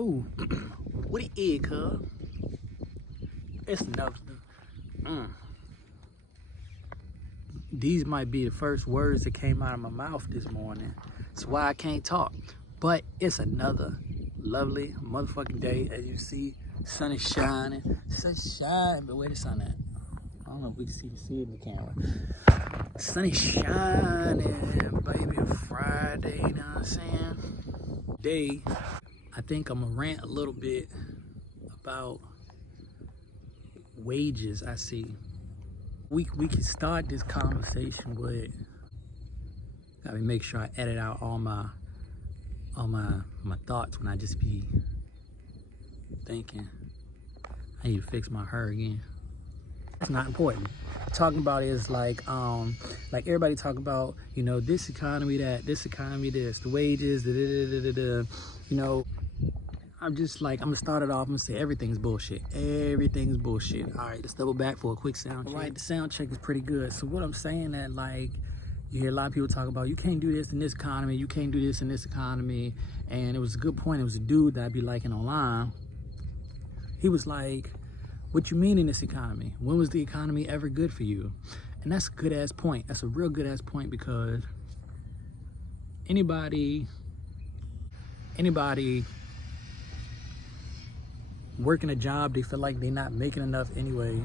Oh, what it is, cuz? It's another. These might be the first words that came out of my mouth this morning. That's why I can't talk. But it's another lovely motherfucking day. As you see, sun is shining. Sun shine, but where the sun at? I don't know if we can see it in the camera. Sun is shining, baby. Friday, you know what I'm saying? Today, I think I'm gonna rant a little bit about wages. I see. We can start this conversation with. Gotta make sure I edit out all my thoughts when I just be thinking. I need to fix my hair again. It's not important. Talking about is like everybody talk about, you know, this economy, that, this economy, this, the wages, you know. I'm just like, I'm gonna start it off, I'm gonna say everything's bullshit. Everything's bullshit. All right, let's double back for a quick sound check. All right, the sound check is pretty good. So what I'm saying that, like, you hear a lot of people talk about, you can't do this in this economy, you can't do this in this economy. And it was a good point. It was a dude that I'd be liking online. He was like, what you mean in this economy? When was the economy ever good for you? And that's a good ass point. That's a real good ass point, because anybody working a job, they feel like they're not making enough anyway.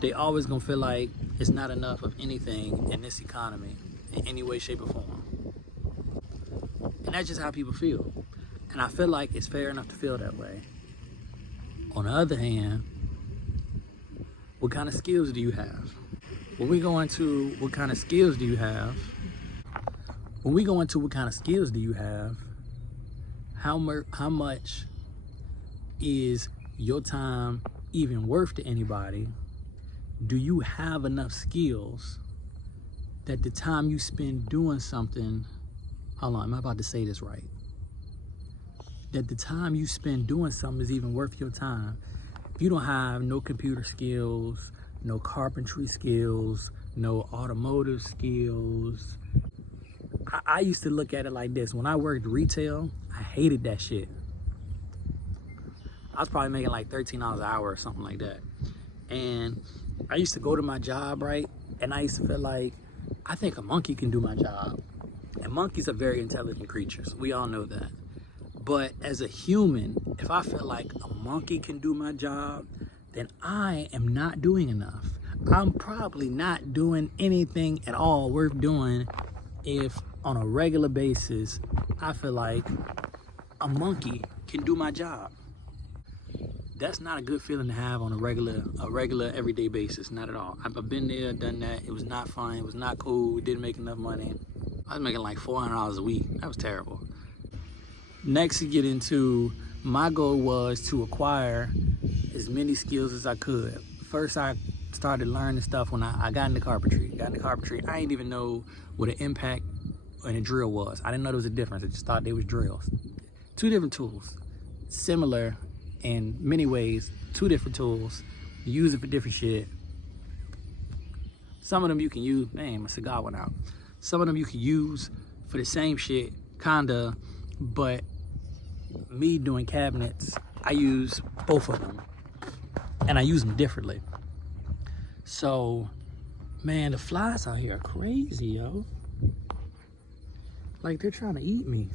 They always gonna feel like it's not enough of anything in this economy in any way, shape, or form. And that's just how people feel. And I feel like it's fair enough to feel that way. On the other hand, what kind of skills do you have? When we go into what kind of skills do you have, how much is your time even worth to anybody? Do you have enough skills that the time you spend doing something, hold on, am I about to say this right? That the time you spend doing something is even worth your time. If you don't have no computer skills, no carpentry skills, no automotive skills. I used to look at it like this. When I worked retail, I hated that shit. I was probably making like $13 an hour or something like that. And I used to go to my job, right? And I used to feel like, I think a monkey can do my job. And monkeys are very intelligent creatures. We all know that. But as a human, if I feel like a monkey can do my job, then I am not doing enough. I'm probably not doing anything at all worth doing if on a regular basis, I feel like a monkey can do my job. That's not a good feeling to have on a regular everyday basis, not at all. I've been there, done that. It was not fun, it was not cool, didn't make enough money. I was making like $400 a week. That was terrible. Next, to get into, my goal was to acquire as many skills as I could. First, I started learning stuff when I got into carpentry. I didn't even know what an impact and a drill was. I didn't know there was a difference. I just thought they was drills. Two different tools, similar in many ways, two different tools. You use it for different shit. Some of them you can use, man, my cigar went out. Some of them you can use for the same shit, kinda, but me doing cabinets, I use both of them. And I use them differently. So, man, the flies out here are crazy, yo. Like, they're trying to eat me.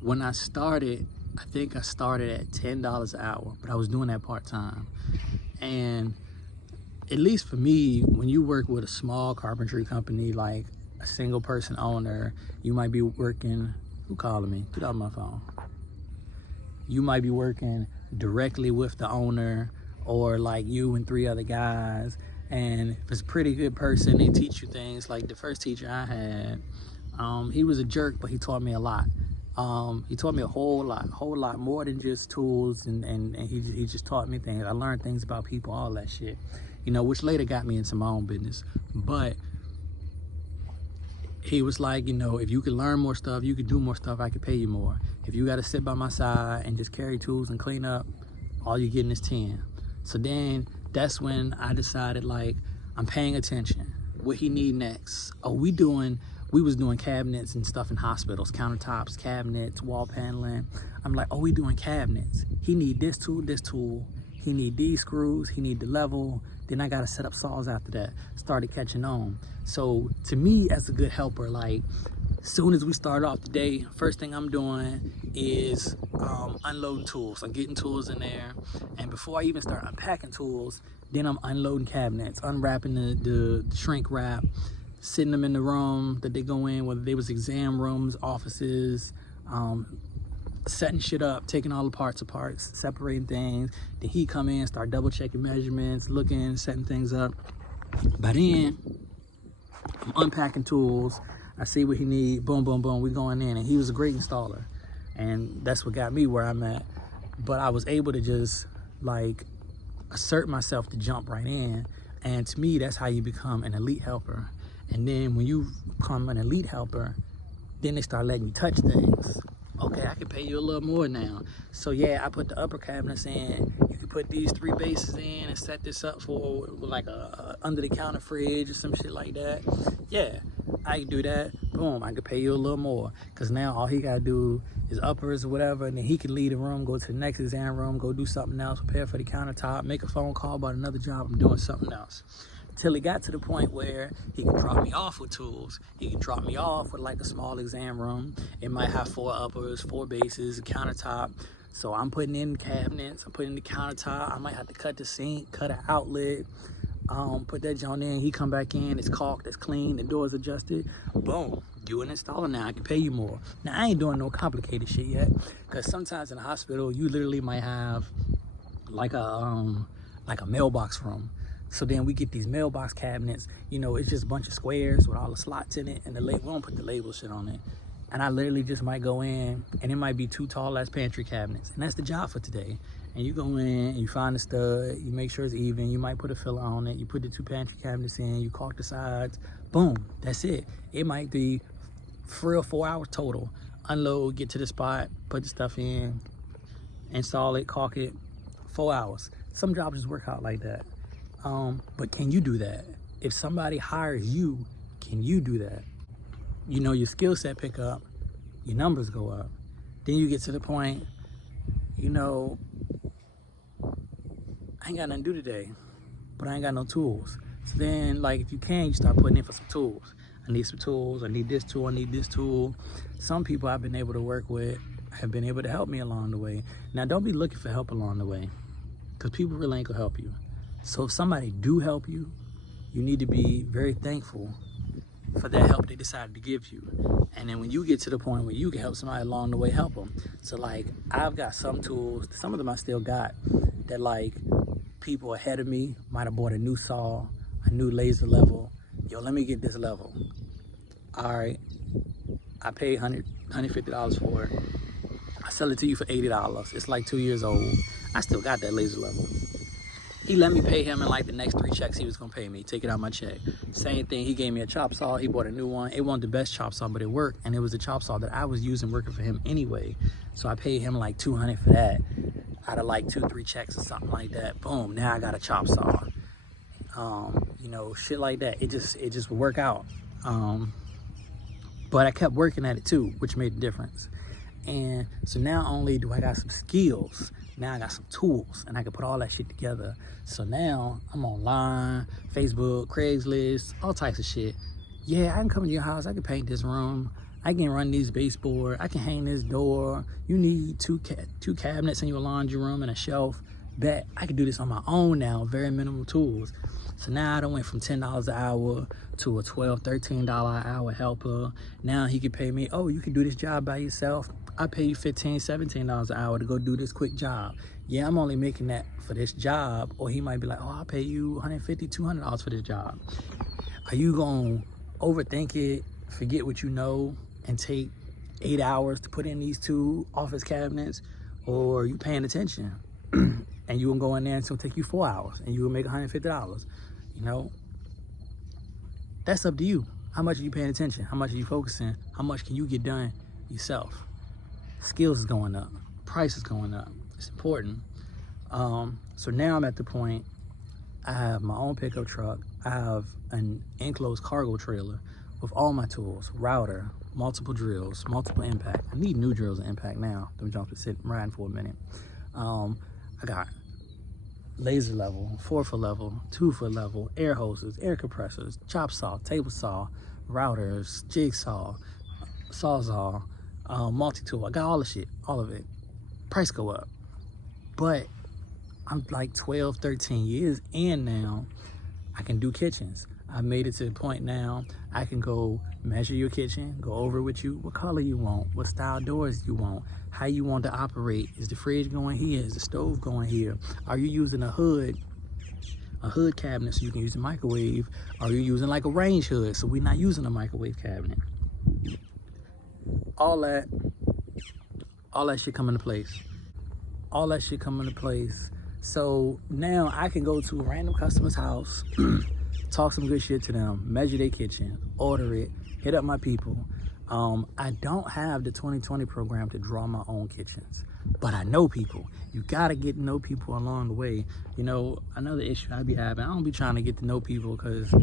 When I started, I think I started at $10 an hour, but I was doing that part-time. And at least for me, when you work with a small carpentry company, like a single person owner, you might be working, who calling me? Get out my phone. You might be working directly with the owner, or like you and 3 other guys. And if it's a pretty good person, they teach you things. Like the first teacher I had, he was a jerk, but he taught me a lot. He taught me a whole lot more than just tools, and he just taught me things. I learned things about people, all that shit, you know, which later got me into my own business. But he was like, you know, if you could learn more stuff, you could do more stuff, I could pay you more. If you got to sit by my side and just carry tools and clean up, all you're getting is 10. So then that's when I decided, like, I'm paying attention. What he need next? Oh, we doing we was doing cabinets and stuff in hospitals, countertops, cabinets, wall paneling. I'm like, oh, we doing cabinets. He need this tool. He need these screws, he need the level. Then I gotta set up saws after that. Started catching on. So to me, as a good helper, like, soon as we start off the day, first thing I'm doing is unloading tools. I'm getting tools in there. And before I even start unpacking tools, then I'm unloading cabinets, unwrapping the shrink wrap, sitting them in the room that they go in, whether they was exam rooms, offices, setting shit up, taking all the parts apart, separating things. Then he come in, start double checking measurements, looking, setting things up. By then, I'm unpacking tools. I see what he need, boom, boom, boom, we going in. And he was a great installer. And that's what got me where I'm at. But I was able to just like assert myself to jump right in. And to me, that's how you become an elite helper. And then when you become an elite helper, then they start letting you touch things. Okay, I can pay you a little more now. So yeah, I put the upper cabinets in. You can put these 3 bases in and set this up for like a under the counter fridge or some shit like that. Yeah, I can do that. Boom, I can pay you a little more. Cause now all he gotta do is uppers or whatever, and then he can leave the room, go to the next exam room, go do something else, prepare for the countertop, make a phone call about another job, I'm doing something else. Till it got to the point where he could drop me off with tools. He could drop me off with like a small exam room. It might have 4 uppers, 4 bases, a countertop. So I'm putting in cabinets, I'm putting in the countertop. I might have to cut the sink, cut an outlet, put that joint in. He come back in, it's caulked, it's clean, the door's adjusted. Boom, you an installer now, I can pay you more. Now I ain't doing no complicated shit yet, because sometimes in the hospital, you literally might have like a mailbox room. So then we get these mailbox cabinets, you know, it's just a bunch of squares with all the slots in it, and we don't put the label shit on it. And I literally just might go in, and it might be 2 tall ass pantry cabinets, and that's the job for today. And you go in, you find the stud, you make sure it's even, you might put a filler on it, you put the 2 pantry cabinets in, you caulk the sides, boom, that's it. It might be 3 or 4 hours total. Unload, get to the spot, put the stuff in, install it, caulk it, 4 hours. Some jobs just work out like that. But can you do that? If somebody hires you, can you do that? You know, your skill set pick up, your numbers go up. Then you get to the point, you know, I ain't got nothing to do today, but I ain't got no tools. So then, like, if you can, you start putting in for some tools. I need some tools, I need this tool, I need this tool. Some people I've been able to work with have been able to help me along the way. Now, don't be looking for help along the way, because people really ain't gonna help you. So if somebody do help you, you need to be very thankful for that help they decided to give you. And then when you get to the point where you can help somebody along the way, help them. So like, I've got some tools, some of them I still got, that like people ahead of me might have bought a new saw, a new laser level. Yo, let me get this level. All right, I paid $150 for it. I sell it to you for $80. It's like 2 years old. I still got that laser level. He let me pay him in like the next 3 checks he was gonna pay me, take it out my check. Same thing, he gave me a chop saw, he bought a new one. It wasn't the best chop saw, but it worked, and it was a chop saw that I was using working for him anyway. So I paid him like $200 for that, out of like 2-3 checks or something like that. Boom, now I got a chop saw. You know, shit like that, it just would work out. But I kept working at it too, which made a difference. And so not only do I got some skills, now I got some tools, and I can put all that shit together. So now I'm online, Facebook, Craigslist, all types of shit. Yeah, I can come to your house, I can paint this room, I can run these baseboard, I can hang this door. You need two cabinets in your laundry room and a shelf. Bet I can do this on my own now, very minimal tools. So now I done went from $10 an hour to a $12, $13 an hour helper. Now he can pay me, oh, you can do this job by yourself. I pay you $15, $17 an hour to go do this quick job. Yeah, I'm only making that for this job. Or he might be like, oh, I'll pay you $150, $200 for this job. Are you gonna overthink it, forget what you know, and take 8 hours to put in these 2 office cabinets? Or are you paying attention? And you gonna go in there and it's gonna take you 4 hours and you will make $150, you know? That's up to you. How much are you paying attention? How much are you focusing? How much can you get done yourself? Skills is going up, price is going up. It's important. So now I'm at the point, I have my own pickup truck. I have an enclosed cargo trailer with all my tools, router, multiple drills, multiple impact. I need new drills and impact now. Them jumps are sitting riding for a minute. I got laser level, 4-foot level, 2-foot level, air hoses, air compressors, chop saw, table saw, routers, jigsaw, sawzall, multi-tool. I got all the shit, all of it. Price go up. But I'm like 12, 13 years in now, I can do kitchens. I made it to the point now, I can go measure your kitchen, go over with you, what color you want, what style doors you want, how you want to operate. Is the fridge going here? Is the stove going here? Are you using a hood cabinet so you can use the microwave? Are you using like a range hood so we're not using a microwave cabinet? All that shit come into place. All that shit come into place. So now I can go to a random customer's house, talk some good shit to them, measure their kitchen, order it, hit up my people. I don't have the 2020 program to draw my own kitchens, but I know people. You gotta get to know people along the way. You know, another issue I be having, I don't be trying to get to know people because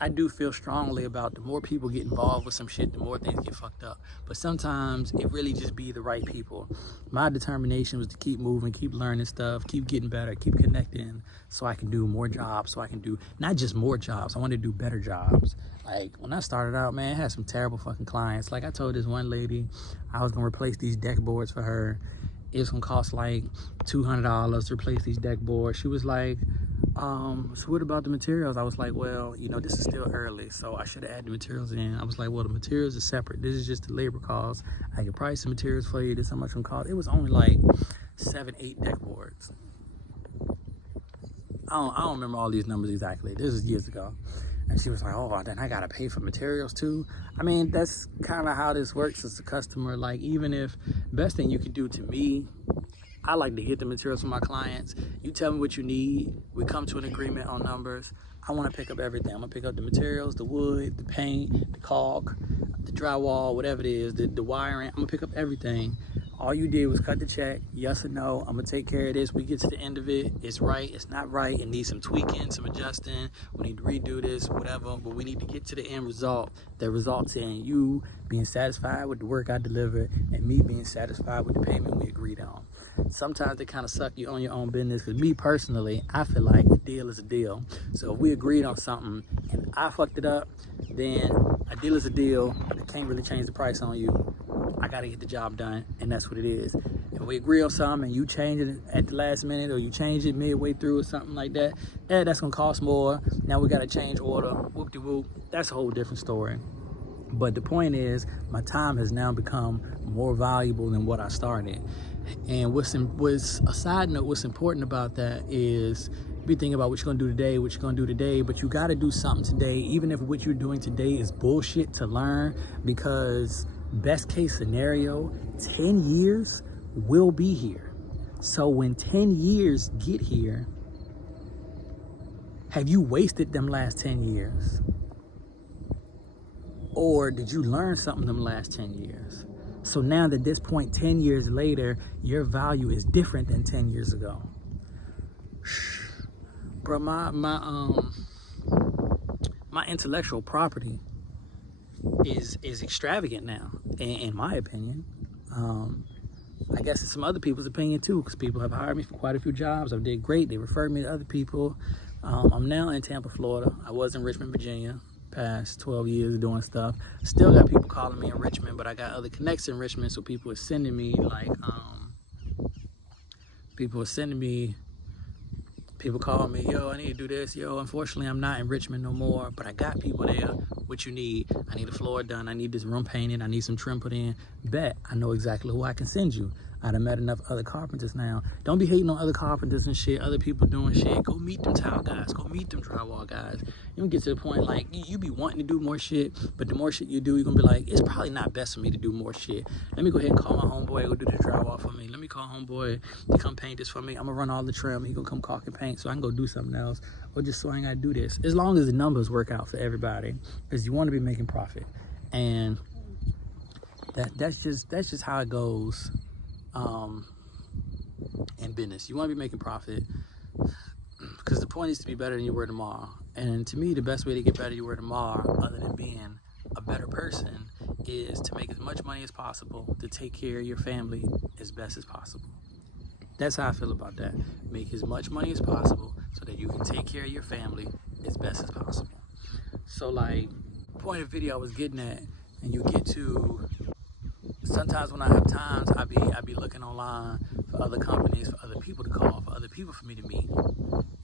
I do feel strongly about the more people get involved with some shit, the more things get fucked up. But sometimes it really just be the right people. My determination was to keep moving, keep learning stuff, keep getting better, keep connecting so I can do more jobs, so I can do not just more jobs, I want to do better jobs. Like when I started out, man, I had some terrible fucking clients. Like I told this one lady I was gonna replace these deck boards for her. It was gonna cost like $200 to replace these deck boards. She was like, so what about the materials? I was like, well, you know, this is still early, so I should have added the materials in. I was like, well, the materials are separate. This is just the labor cost. I can price the materials for you. This is how much it cost. It was only like 7-8 deck boards. I don't remember all these numbers exactly. This is years ago. And she was like, oh, then I gotta pay for materials too. I mean, that's kind of how this works as a customer. Like, even if best thing you can do to me, I like to get the materials from my clients. You tell me what you need. We come to an agreement on numbers. I want to pick up everything. I'm gonna pick up the materials, the wood, the paint, the caulk, the drywall, whatever it is, the wiring. I'm gonna pick up everything. All you did was cut the check, yes or no. I'm gonna take care of this. We get to the end of it. It's right, it's not right. It needs some tweaking, some adjusting. We need to redo this, whatever. But we need to get to the end result that results in you being satisfied with the work I delivered and me being satisfied with the payment we agreed on. Sometimes they kind of suck you on your own business, because me personally, I feel like a deal is a deal. So if we agreed on something and I fucked it up, then a deal is a deal. I can't really change the price on you. I gotta get the job done, and that's what it is. If we agree on something and you change it at the last minute, or you change it midway through or something like that, that's gonna cost more. Now we gotta change order, whoop-de-whoop. That's a whole different story. But the point is, my time has now become more valuable than what I started. And what's a side note, what's important about that is be thinking about what you're gonna do today, but you gotta do something today, even if what you're doing today is bullshit, to learn, because best case scenario, 10 years will be here. So when 10 years get here, have you wasted them last 10 years? Or did you learn something them last 10 years? So now at this point, 10 years later, your value is different than 10 years ago. Bro, my intellectual property is extravagant now, in my opinion. I guess it's some other people's opinion too, because people have hired me for quite a few jobs. I did great. They referred me to other people. I'm now in Tampa, Florida. I was in Richmond, Virginia. Past 12 years doing stuff. Still got people calling me in Richmond, but I got other connects in Richmond, so people are sending me like people calling me, yo, I need to do this. Yo, unfortunately I'm not in Richmond no more, but I got people there. What you need? I need a floor done. I need this room painted. I need some trim put in. Bet I know exactly who I can send you. I done met enough other carpenters now. Don't be hating on other carpenters and shit, other people doing shit. Go meet them tile guys. Go meet them drywall guys. You can get to the point like you be wanting to do more shit, but the more shit you do, you're gonna be like, it's probably not best for me to do more shit. Let me go ahead and call my homeboy, go do the drywall for me. Let me call homeboy to come paint this for me. I'm gonna run all the trim. He gonna come caulk and paint so I can go do something else, or just so I ain't gotta do this. As long as the numbers work out for everybody, because you want to be making profit, and that's just how it goes. In business, you want to be making profit. Because the point is to be better than you were tomorrow. And to me, the best way to get better than you were tomorrow, other than being a better person, is to make as much money as possible, to take care of your family as best as possible. That's how I feel about that. Make as much money as possible so that you can take care of your family as best as possible. So like, the point of the video I was getting at, and you get to, sometimes when I have times, I be looking online for other companies, for other people to call, for other people for me to meet.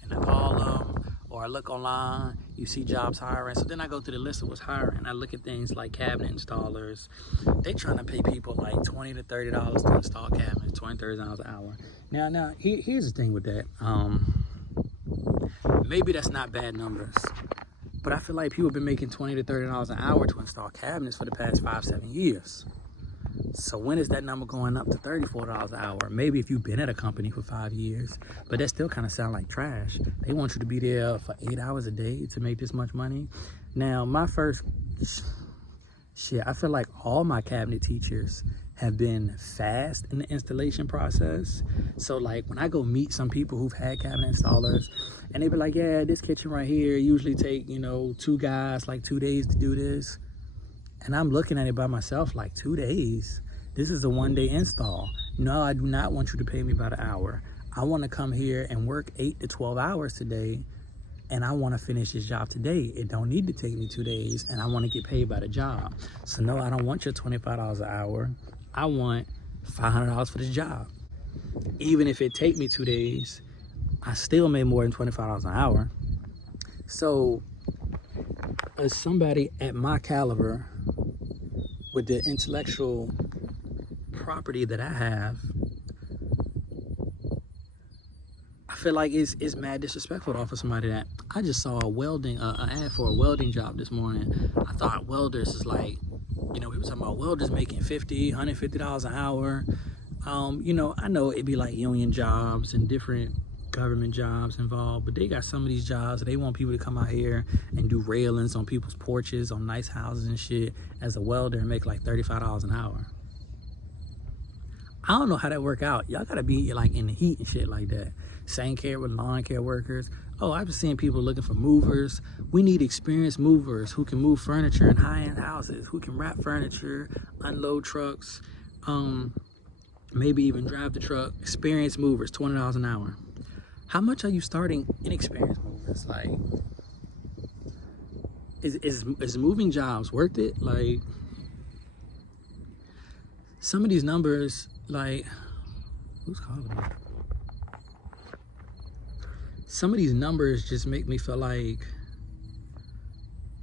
And I call them, or I look online, you see jobs hiring. So then I go through the list of what's hiring. I look at things like cabinet installers. They trying to pay people like $20 to $30 to install cabinets, $20, $30 an hour. Now, here's the thing with that. Maybe that's not bad numbers, but I feel like people have been making $20 to $30 an hour to install cabinets for the past 5-7 years. So when is that number going up to $34 an hour? Maybe if you've been at a company for 5 years, but that still kind of sound like trash. They want you to be there for 8 hours a day to make this much money. Now, my first, I feel like all my cabinet teachers have been fast in the installation process. So like when I go meet some people who've had cabinet installers, and they be like, yeah, this kitchen right here usually take, 2 guys like 2 days to do this. And I'm looking at it by myself like 2 days. This is a 1-day install. No, I do not want you to pay me by the hour. I want to come here and work 8 to 12 hours today, and I want to finish this job today. It don't need to take me 2 days, and I want to get paid by the job. So no, I don't want your $25 an hour. I want $500 for this job. Even if it take me 2 days, I still made more than $25 an hour. So as somebody at my caliber, with the intellectual property that I have, I feel like it's mad disrespectful to offer somebody that. I just saw an ad for a welding job this morning. I thought welders is like, people talking about welders making $50, $150 an hour. I know it'd be like union jobs and different government jobs involved, but they got some of these jobs, they want people to come out here and do railings on people's porches on nice houses and shit as a welder and make like $35 an hour. I don't know how that work out. Y'all gotta be like in the heat and shit like that. Same care with lawn care workers. Oh, I've been seeing people looking for movers. We need experienced movers who can move furniture in high-end houses, who can wrap furniture, unload trucks, maybe even drive the truck. Experienced movers, $20 an hour. How much are you starting inexperienced movers? Like, is moving jobs worth it? Like, some of these numbers, like, who's calling me? Some of these numbers just make me feel like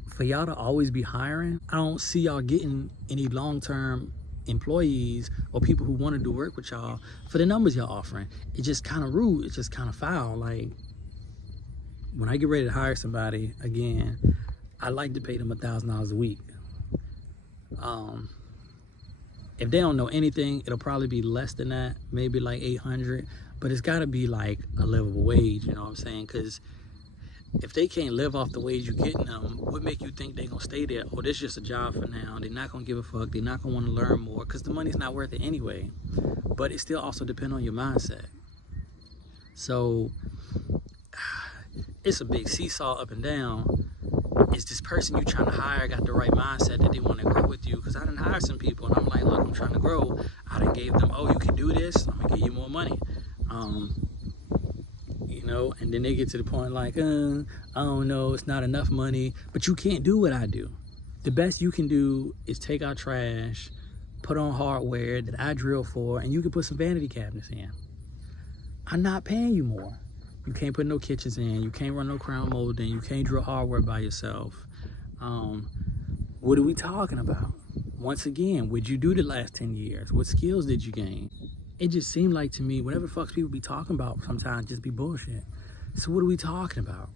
for y'all to always be hiring, I don't see y'all getting any long-term employees or people who want to do work with y'all for the numbers y'all offering. It's just kind of rude. It's just kind of foul. Like, when I get ready to hire somebody again, I like to pay them $1,000 a week. If they don't know anything, it'll probably be less than that, maybe like $800, but it's got to be like a livable wage, you know what I'm saying? Because if they can't live off the wage you're getting them, what make you think they're going to stay there? Oh, this is just a job for now. They're not going to give a fuck. They're not going to want to learn more because the money's not worth it anyway. But it still also depends on your mindset. So it's a big seesaw up and down. Is this person you trying to hire got the right mindset that they want to grow with you? Because I done hired some people and I'm like, look, I'm trying to grow. I done gave them, oh, you can do this. I'm going to give you more money. And then they get to the point like, I don't know, it's not enough money, but you can't do what I do. The best you can do is take out trash, put on hardware that I drill for, and you can put some vanity cabinets in. I'm not paying you more. You can't put no kitchens in, you can't run no crown molding, you can't drill hardware by yourself. What are we talking about? Once again, what'd you do the last 10 years? What skills did you gain? It just seemed like to me, whatever fucks people be talking about sometimes just be bullshit. So what are we talking about?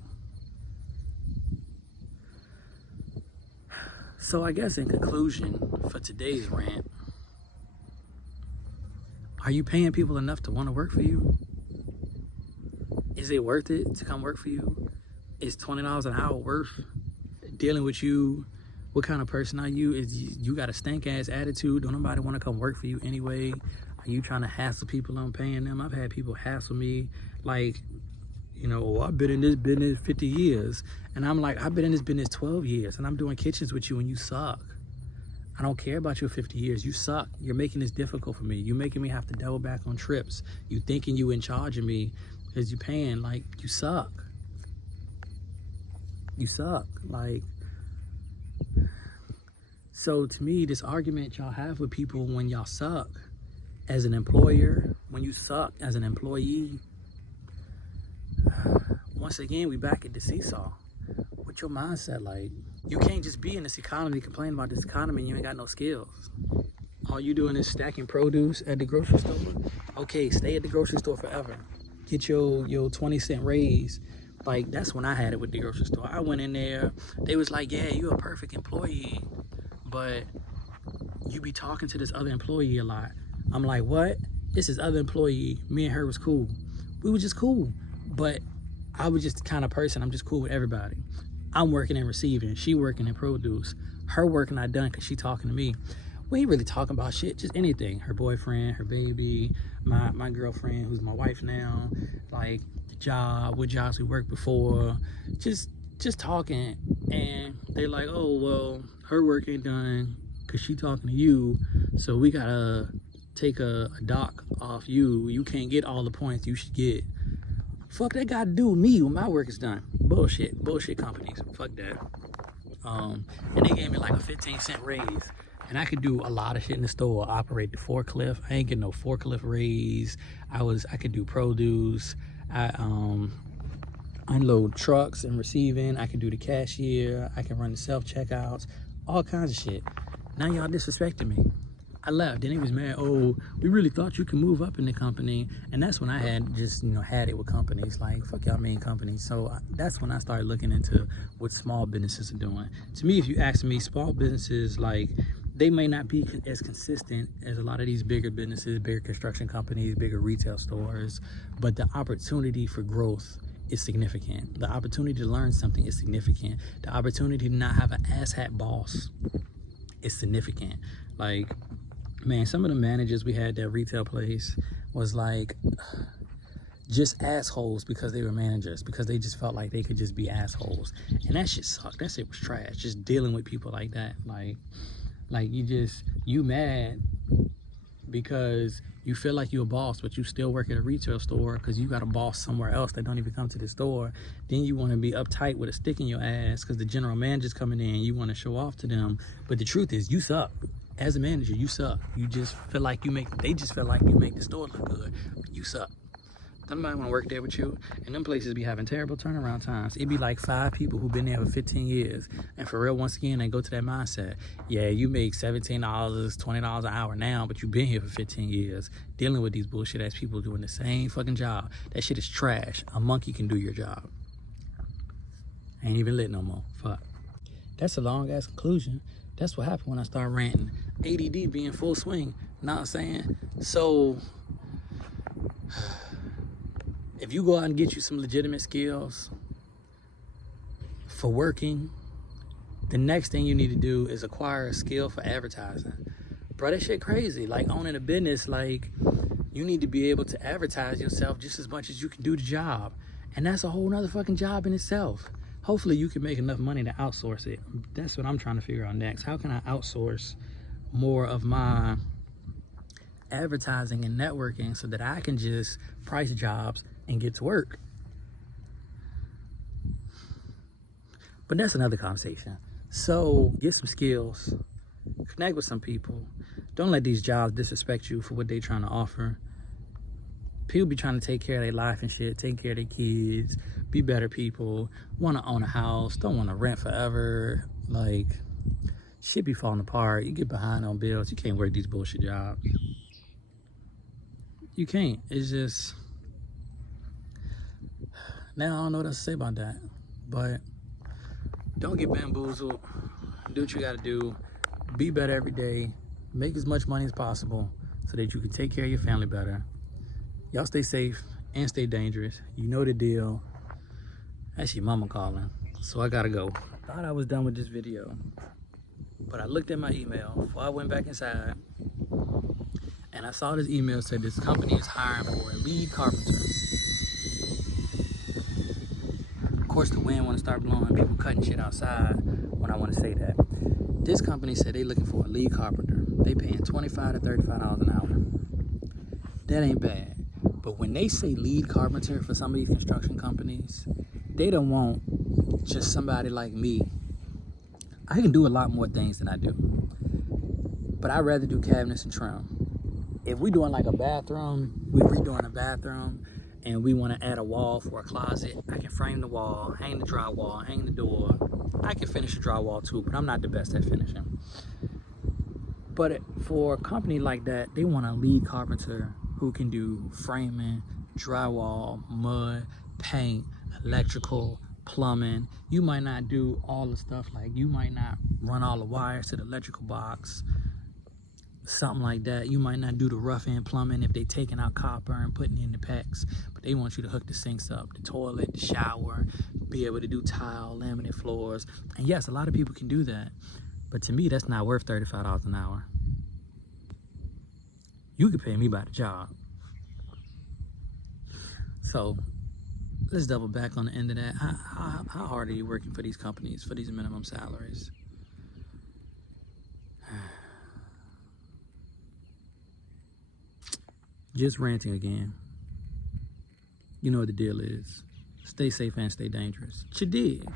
So I guess in conclusion for today's rant, are you paying people enough to want to work for you? Is it worth it to come work for you? Is $20 an hour worth dealing with you? What kind of person are you? You got a stank ass attitude? Don't nobody want to come work for you anyway? Are you trying to hassle people on paying them? I've had people hassle me like, You know, or I've been in this business 50 years. And I'm like, I've been in this business 12 years and I'm doing kitchens with you and you suck. I don't care about your 50 years. You suck. You're making this difficult for me. You're making me have to double back on trips. You thinking you in charge of me because you paying. Like, you suck. You suck. Like, so to me, this argument y'all have with people when y'all suck as an employer, when you suck as an employee, once again, we back at the seesaw. What's your mindset like? You can't just be in this economy, complain about this economy, and you ain't got no skills. All you doing is stacking produce at the grocery store. Okay, stay at the grocery store forever. Get your 20-cent raise. Like, that's when I had it with the grocery store. I went in there, they was like, yeah, you're a perfect employee, but you be talking to this other employee a lot. I'm like, what? This is other employee. Me and her was cool. We were just cool. But I was just the kind of person, I'm just cool with everybody. I'm working in receiving, she working in produce. Her work not done because she talking to me. We ain't really talking about shit, just anything. Her boyfriend, her baby, my girlfriend, who's my wife now, like the job, what jobs we worked before, just talking. And they're like, oh, well, her work ain't done because she talking to you, so we gotta take a dock off you. You can't get all the points you should get. Fuck that got to do with me when my work is done. Bullshit companies. Fuck that. And they gave me like a 15-cent raise. And I could do a lot of shit in the store. Operate the forklift. I ain't getting no forklift raise. I could do produce. I unload trucks and receiving. I could do the cashier. I can run the self-checkouts. All kinds of shit. Now y'all disrespecting me. I left, and he was mad. Oh, we really thought you could move up in the company. And that's when I had just, had it with companies. Like, fuck y'all mean companies. So that's when I started looking into what small businesses are doing. To me, if you ask me, small businesses, like, they may not be as consistent as a lot of these bigger businesses, bigger construction companies, bigger retail stores, but the opportunity for growth is significant. The opportunity to learn something is significant. The opportunity to not have an asshat boss is significant. Like, man, some of the managers we had at that retail place was like just assholes because they were managers, because they just felt like they could just be assholes. And that shit sucked. That shit was trash. Just dealing with people like that. Like you mad because you feel like you're a boss, but you still work at a retail store because you got a boss somewhere else that don't even come to the store. Then you want to be uptight with a stick in your ass because the general manager's coming in. You want to show off to them. But the truth is, you suck. As a manager, you suck. You just feel like they just feel like you make the store look good. But you suck. Somebody want to work there with you, and them places be having terrible turnaround times. It'd be like 5 people who've been there for 15 years. And for real, once again, they go to that mindset. Yeah, you make $17, $20 an hour now, but you've been here for 15 years dealing with these bullshit ass people doing the same fucking job. That shit is trash. A monkey can do your job. Ain't even lit no more. Fuck. That's a long ass conclusion. That's what happened when I started ranting. ADD being full swing. Know what I'm saying? So if you go out and get you some legitimate skills for working, the next thing you need to do is acquire a skill for advertising. Bro, that shit crazy. Like, owning a business, like, you need to be able to advertise yourself just as much as you can do the job. And that's a whole nother fucking job in itself. Hopefully you can make enough money to outsource it. That's what I'm trying to figure out next. How can I outsource more of my advertising and networking so that I can just price jobs and get to work? But that's another conversation. So get some skills, connect with some people. Don't let these jobs disrespect you for what they're trying to offer. People be trying to take care of their life and shit, take care of their kids, be better people, want to own a house, don't want to rent forever. Like, shit be falling apart. You get behind on bills. You can't work these bullshit jobs. You can't. It's just, now I don't know what else to say about that. But don't get bamboozled. Do what you got to do. Be better every day. Make as much money as possible so that you can take care of your family better. Y'all stay safe and stay dangerous. You know the deal. That's your mama calling. So I gotta go. Thought I was done with this video, but I looked at my email before I went back inside, and I saw this email said this company is hiring for a lead carpenter. course, the wind want to start blowing, people cutting shit outside when I want to say that. This company said they looking for a lead carpenter. They paying $25 to $35 an hour. That ain't bad. But when they say lead carpenter for some of these construction companies, they don't want just somebody like me. I can do a lot more things than I do, but I'd rather do cabinets and trim. If we doing like a bathroom, we redoing a bathroom, and we want to add a wall for a closet, I can frame the wall, hang the drywall, hang the door. I can finish the drywall too, but I'm not the best at finishing. But for a company like that, they want a lead carpenter who can do framing, drywall, mud, paint, electrical, plumbing. You might not do all the stuff, like you might not run all the wires to the electrical box, something like that. You might not do the rough end plumbing if they taking out copper and putting in the PEX, but they want you to hook the sinks up, the toilet, the shower, be able to do tile, laminate floors. And yes, a lot of people can do that, but to me, that's not worth $35 an hour. You could pay me by the job. So let's double back on the end of that. How hard are you working for these companies, for these minimum salaries? Just ranting again. You know what the deal is. Stay safe and stay dangerous. Chadid.